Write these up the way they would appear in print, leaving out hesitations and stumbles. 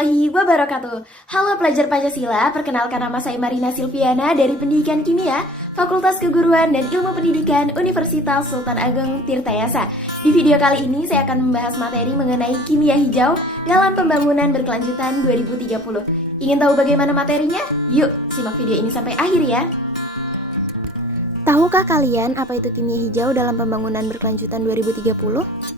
warahmatullahi wabarakatuh. Halo pelajar Pancasila, perkenalkan nama saya Marina Silviana dari Pendidikan Kimia, Fakultas Keguruan dan Ilmu Pendidikan Universitas Sultan Ageng Tirtayasa. Di video kali ini saya akan membahas materi mengenai kimia hijau dalam pembangunan berkelanjutan 2030. Ingin tahu bagaimana materinya? Yuk, simak video ini sampai akhir ya. Tahukah kalian apa itu kimia hijau dalam pembangunan berkelanjutan 2030?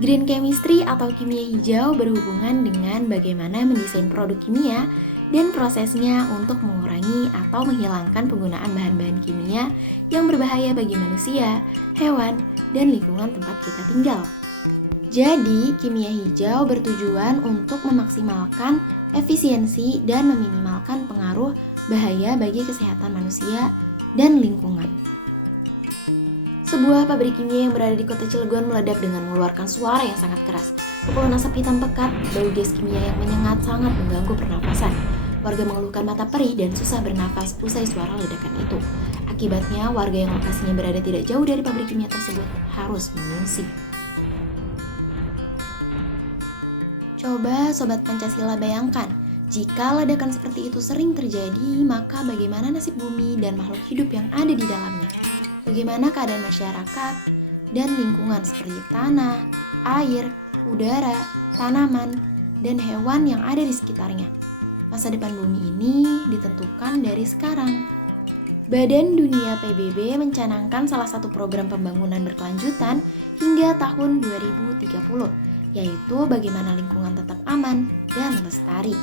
Green chemistry atau kimia hijau berhubungan dengan bagaimana mendesain produk kimia dan prosesnya untuk mengurangi atau menghilangkan penggunaan bahan-bahan kimia yang berbahaya bagi manusia, hewan, dan lingkungan tempat kita tinggal. Jadi, kimia hijau bertujuan untuk memaksimalkan efisiensi dan meminimalkan pengaruh bahaya bagi kesehatan manusia dan lingkungan. Sebuah pabrik kimia yang berada di kota Cilegon meledak dengan mengeluarkan suara yang sangat keras. Kepulan asap hitam pekat, bau gas kimia yang menyengat sangat mengganggu pernapasan. Warga mengeluhkan mata perih dan susah bernafas usai suara ledakan itu. Akibatnya, warga yang lokasinya berada tidak jauh dari pabrik kimia tersebut harus mengungsi. Coba Sobat Pancasila bayangkan, jika ledakan seperti itu sering terjadi, maka bagaimana nasib bumi dan makhluk hidup yang ada di dalamnya? Bagaimana keadaan masyarakat dan lingkungan seperti tanah, air, udara, tanaman, dan hewan yang ada di sekitarnya. Masa depan bumi ini ditentukan dari sekarang. Badan Dunia PBB mencanangkan salah satu program pembangunan berkelanjutan hingga tahun 2030, yaitu bagaimana lingkungan tetap aman dan lestari.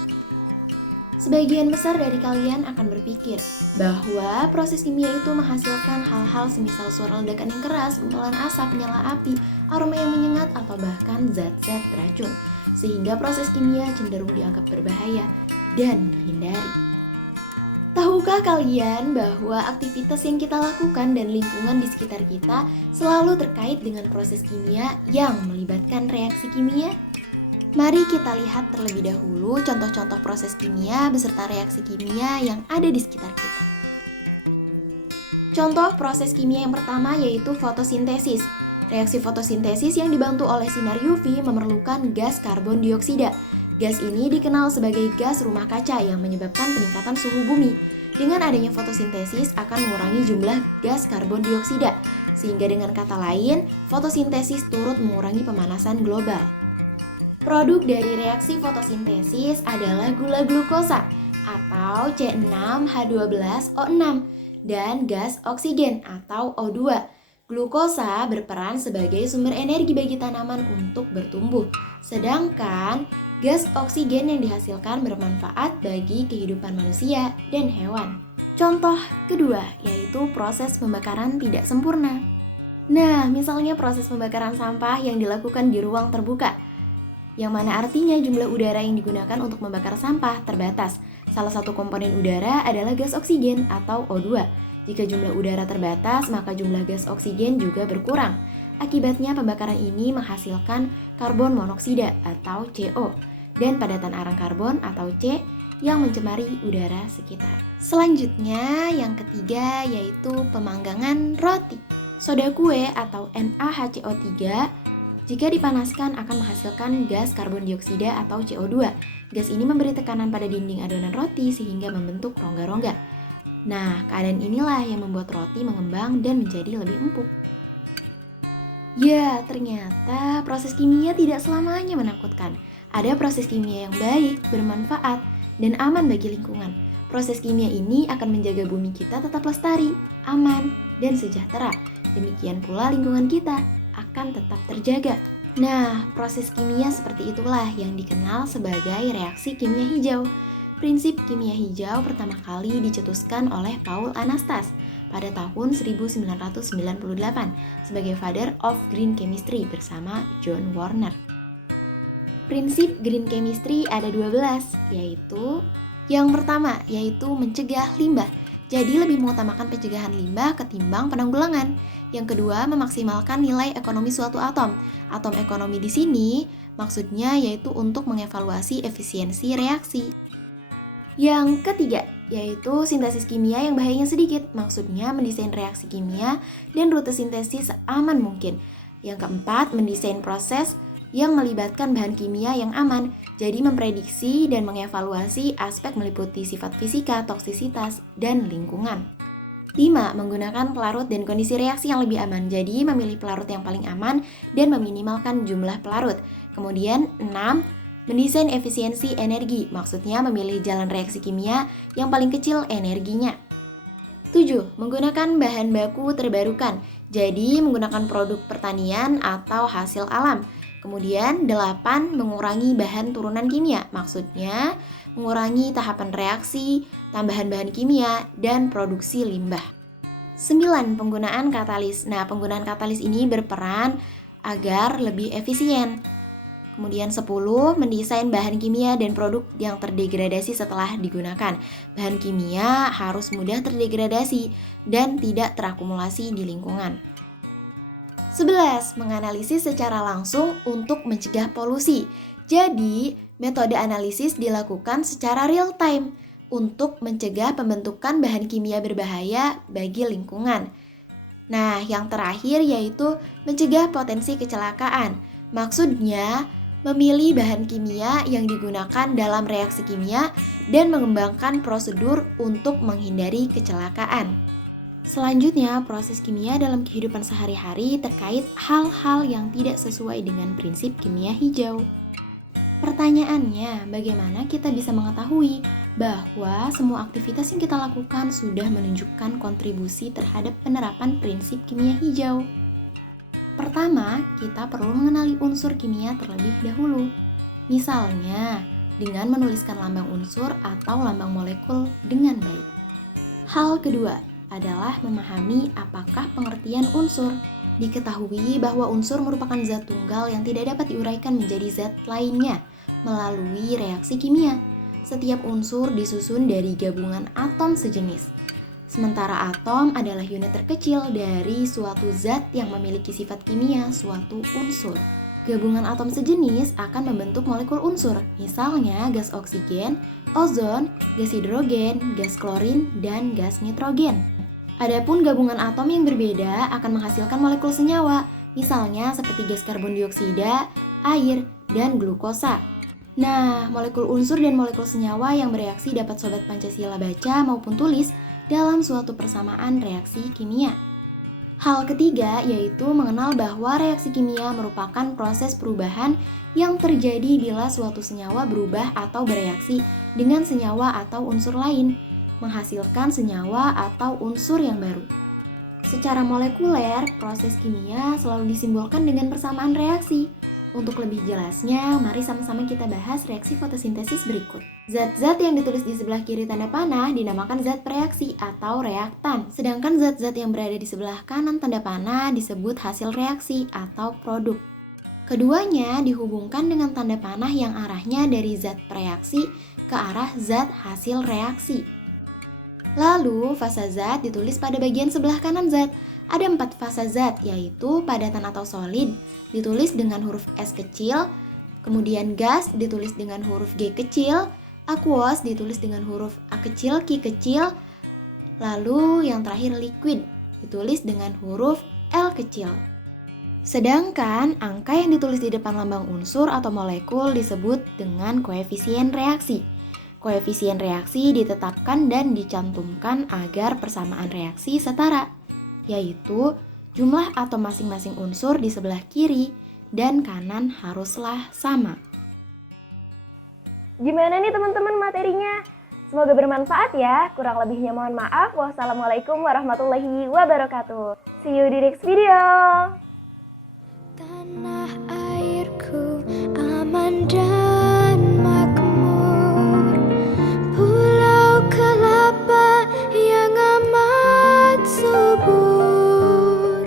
Sebagian besar dari kalian akan berpikir bahwa proses kimia itu menghasilkan hal-hal semisal suara ledakan yang keras, gumpalan asap, nyala api, aroma yang menyengat, atau bahkan zat-zat beracun, sehingga proses kimia cenderung dianggap berbahaya dan dihindari. Tahukah kalian bahwa aktivitas yang kita lakukan dan lingkungan di sekitar kita selalu terkait dengan proses kimia yang melibatkan reaksi kimia? Mari kita lihat terlebih dahulu contoh-contoh proses kimia beserta reaksi kimia yang ada di sekitar kita. Contoh proses kimia yang pertama yaitu fotosintesis. Reaksi fotosintesis yang dibantu oleh sinar UV memerlukan gas karbon dioksida. Gas ini dikenal sebagai gas rumah kaca yang menyebabkan peningkatan suhu bumi. Dengan adanya fotosintesis akan mengurangi jumlah gas karbon dioksida, sehingga dengan kata lain, fotosintesis turut mengurangi pemanasan global. Produk dari reaksi fotosintesis adalah gula glukosa atau C6H12O6 dan gas oksigen atau O2. Glukosa berperan sebagai sumber energi bagi tanaman untuk bertumbuh, sedangkan gas oksigen yang dihasilkan bermanfaat bagi kehidupan manusia dan hewan. Contoh kedua yaitu proses pembakaran tidak sempurna. Nah, misalnya proses pembakaran sampah yang dilakukan di ruang terbuka, yang mana artinya jumlah udara yang digunakan untuk membakar sampah terbatas. Salah satu komponen udara adalah gas oksigen atau O2. Jika jumlah udara terbatas, maka jumlah gas oksigen juga berkurang. Akibatnya pembakaran ini menghasilkan karbon monoksida atau CO dan padatan arang karbon atau C yang mencemari udara sekitar. Selanjutnya, yang ketiga yaitu pemanggangan roti. Soda kue atau NaHCO3 jika dipanaskan akan menghasilkan gas karbon dioksida atau CO2. Gas ini memberi tekanan pada dinding adonan roti sehingga membentuk rongga-rongga. Nah, keadaan inilah yang membuat roti mengembang dan menjadi lebih empuk. Ya, ternyata proses kimia tidak selamanya menakutkan. Ada proses kimia yang baik, bermanfaat, dan aman bagi lingkungan. Proses kimia ini akan menjaga bumi kita tetap lestari, aman, dan sejahtera. Demikian pula lingkungan kita akan tetap terjaga. Nah, proses kimia seperti itulah yang dikenal sebagai reaksi kimia hijau. Prinsip kimia hijau pertama kali dicetuskan oleh Paul Anastas pada tahun 1998 sebagai Father of Green Chemistry bersama John Warner. Prinsip Green Chemistry ada 12, yaitu yang pertama yaitu mencegah limbah. Jadi lebih mengutamakan pencegahan limbah ketimbang penanggulangan. Yang kedua, memaksimalkan nilai ekonomi suatu atom. Atom ekonomi di sini maksudnya yaitu untuk mengevaluasi efisiensi reaksi. Yang ketiga, yaitu sintesis kimia yang bahayanya sedikit. Maksudnya mendesain reaksi kimia dan rute sintesis aman mungkin. Yang keempat, mendesain proses yang melibatkan bahan kimia yang aman, jadi memprediksi dan mengevaluasi aspek meliputi sifat fisika, toksisitas, dan lingkungan. 5. Menggunakan pelarut dan kondisi reaksi yang lebih aman, jadi memilih pelarut yang paling aman dan meminimalkan jumlah pelarut. Kemudian 6. Mendesain efisiensi energi, maksudnya memilih jalan reaksi kimia yang paling kecil energinya. 7. Menggunakan bahan baku terbarukan, jadi menggunakan produk pertanian atau hasil alam. Kemudian 8. Mengurangi bahan turunan kimia, maksudnya mengurangi tahapan reaksi, tambahan bahan kimia, dan produksi limbah. 9. Penggunaan katalis. Nah, penggunaan katalis ini berperan agar lebih efisien. Kemudian 10. Mendesain bahan kimia dan produk yang terdegradasi setelah digunakan. Bahan kimia harus mudah terdegradasi dan tidak terakumulasi di lingkungan. 11. Menganalisis secara langsung untuk mencegah polusi. Jadi, metode analisis dilakukan secara real time untuk mencegah pembentukan bahan kimia berbahaya bagi lingkungan. Nah, yang terakhir yaitu mencegah potensi kecelakaan. Maksudnya, memilih bahan kimia yang digunakan dalam reaksi kimia dan mengembangkan prosedur untuk menghindari kecelakaan. Selanjutnya, proses kimia dalam kehidupan sehari-hari terkait hal-hal yang tidak sesuai dengan prinsip kimia hijau. Pertanyaannya, bagaimana kita bisa mengetahui bahwa semua aktivitas yang kita lakukan sudah menunjukkan kontribusi terhadap penerapan prinsip kimia hijau? Pertama, kita perlu mengenali unsur kimia terlebih dahulu. Misalnya, dengan menuliskan lambang unsur atau lambang molekul dengan baik. Hal kedua adalah memahami apakah pengertian unsur. Diketahui bahwa unsur merupakan zat tunggal yang tidak dapat diuraikan menjadi zat lainnya melalui reaksi kimia. Setiap unsur disusun dari gabungan atom sejenis. Sementara atom adalah unit terkecil dari suatu zat yang memiliki sifat kimia suatu unsur. Gabungan atom sejenis akan membentuk molekul unsur, misalnya gas oksigen, ozon, gas hidrogen, gas klorin, dan gas nitrogen. Adapun gabungan atom yang berbeda akan menghasilkan molekul senyawa, misalnya seperti gas karbon dioksida, air, dan glukosa. Nah, molekul unsur dan molekul senyawa yang bereaksi dapat Sobat Pancasila baca maupun tulis dalam suatu persamaan reaksi kimia. Hal ketiga yaitu mengenal bahwa reaksi kimia merupakan proses perubahan yang terjadi bila suatu senyawa berubah atau bereaksi dengan senyawa atau unsur lain, menghasilkan senyawa atau unsur yang baru. Secara molekuler, proses kimia selalu disimbolkan dengan persamaan reaksi. Untuk lebih jelasnya, mari sama-sama kita bahas reaksi fotosintesis berikut. Zat-zat yang ditulis di sebelah kiri tanda panah dinamakan zat bereaksi atau reaktan. Sedangkan zat-zat yang berada di sebelah kanan tanda panah disebut hasil reaksi atau produk. Keduanya dihubungkan dengan tanda panah yang arahnya dari zat bereaksi ke arah zat hasil reaksi. Lalu, fasa zat ditulis pada bagian sebelah kanan zat. Ada 4 fasa zat, yaitu padatan atau solid, ditulis dengan huruf S kecil, kemudian gas ditulis dengan huruf G kecil, aqueous ditulis dengan huruf A kecil, Q kecil, lalu yang terakhir liquid, ditulis dengan huruf L kecil. Sedangkan angka yang ditulis di depan lambang unsur atau molekul disebut dengan koefisien reaksi. Koefisien reaksi ditetapkan dan dicantumkan agar persamaan reaksi setara, yaitu jumlah atom masing-masing unsur di sebelah kiri dan kanan haruslah sama. Gimana nih teman-teman materinya? Semoga bermanfaat ya. Kurang lebihnya mohon maaf. Wassalamualaikum warahmatullahi wabarakatuh. See you di next video. Tanah airku aman dan makmur, pulau kelapa yang amat subur,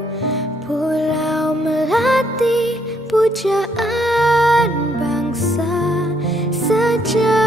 pulau melati pujaan bangsa sejak